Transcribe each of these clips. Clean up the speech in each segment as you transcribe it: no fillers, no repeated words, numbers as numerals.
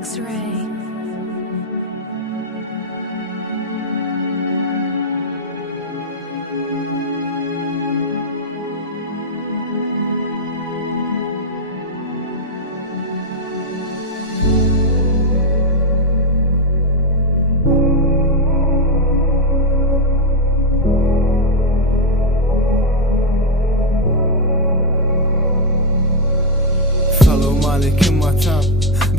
Luxray. Salam aleyküm atam,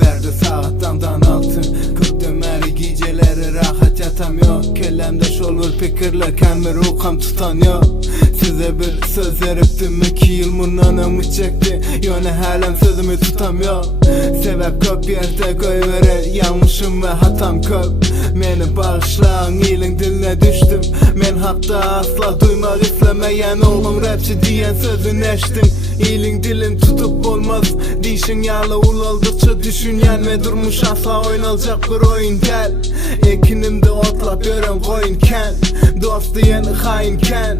berdi saattamdan altın. Kırk dömeri geceleri rahat yatam yok. Kellemde şolur pikirle kendimi ruham tutan yok. Size bir söz veriptim, 2 yıl murnanımı çekti. Yöne halen sözümü tutam yok. Sebep köp yerde koyverir, yanlışım ve hatam köp. Meni bağışlan, iyiliğin diline düştüm. Men hatta asla duymak istemeyen oğlum rapçi diyen sözünü eştim. İyiliğin dilin tutup olmaz dişin yağlı ulaldıkça düşünyen ve durmuş asla oynalacak bir oyun gel. Ekinimde otlap yören koyunken, dost diyen hainken.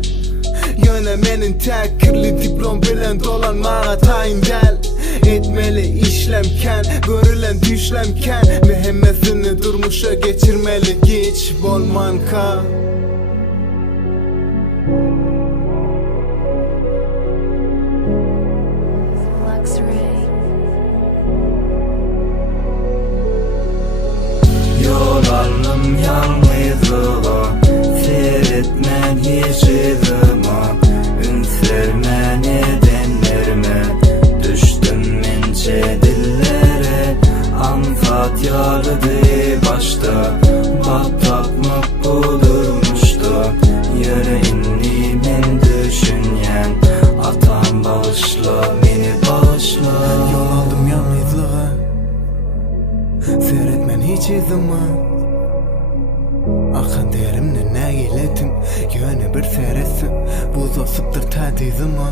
Yönemenin tek kirli diplom bilen dolanmağa tayin del. Etmeli işlemken, görülen düşlemken. Mühemmesini durmuşa geçirmeli geç bolmanka. Luxray. Yol aldım yalnızlığa, seyretmen hiç izıma. Ünsermen edenlerime, düştüm ince dillere. Anfat yarıdı başta, bak takmak bu durmuştu. Yüreğini men düşünyen, atam bağışla, beni bağışla. Yol aldım yalnızlığa, seyretmen hiç izimi. Akan derimle ne eyledim, yöne bir seyretsin. Buz asıptır tadizimi.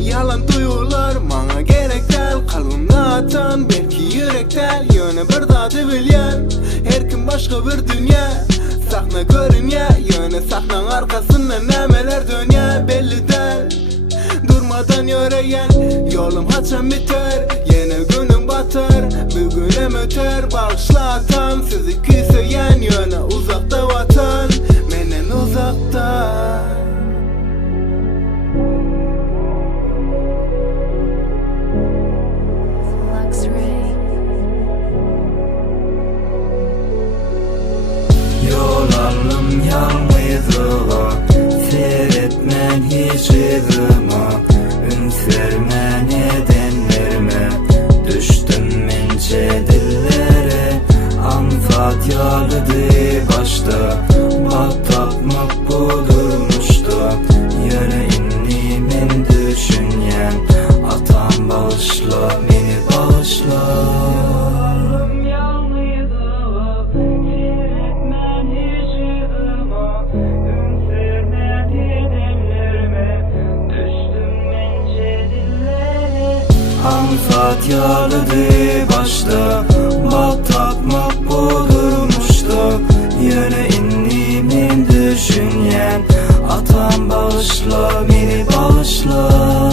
Yalan duyular bana gerek değil. Kalbimde atan belki yürekten. Yöne bir dadı bilyen, her kim başka bir dünya. Sahne görünye, yöne sahnen arkasında nemeler dönye belli değil. Durmadan yöreyen yolum haçan biter. Yine günüm batar, bugünem öter. Bağışla atam, sizi küseyen yöne uzakta vatan. Menen uzakta. Luxray. Yol aldım yalnızlığa, seyretmen hiç izıma. Ünsermen edenlerime, düştüm ince dillere. Anfat yarıdı başta, bak takmak bu durmuştu. Yüreğini men düşünyen, atam bağışla, beni bağışla. Anfat yarıdı başta, bak takmak bu durmuştu. Yüreğini men düşünyen, atam bağışla, beni bağışla.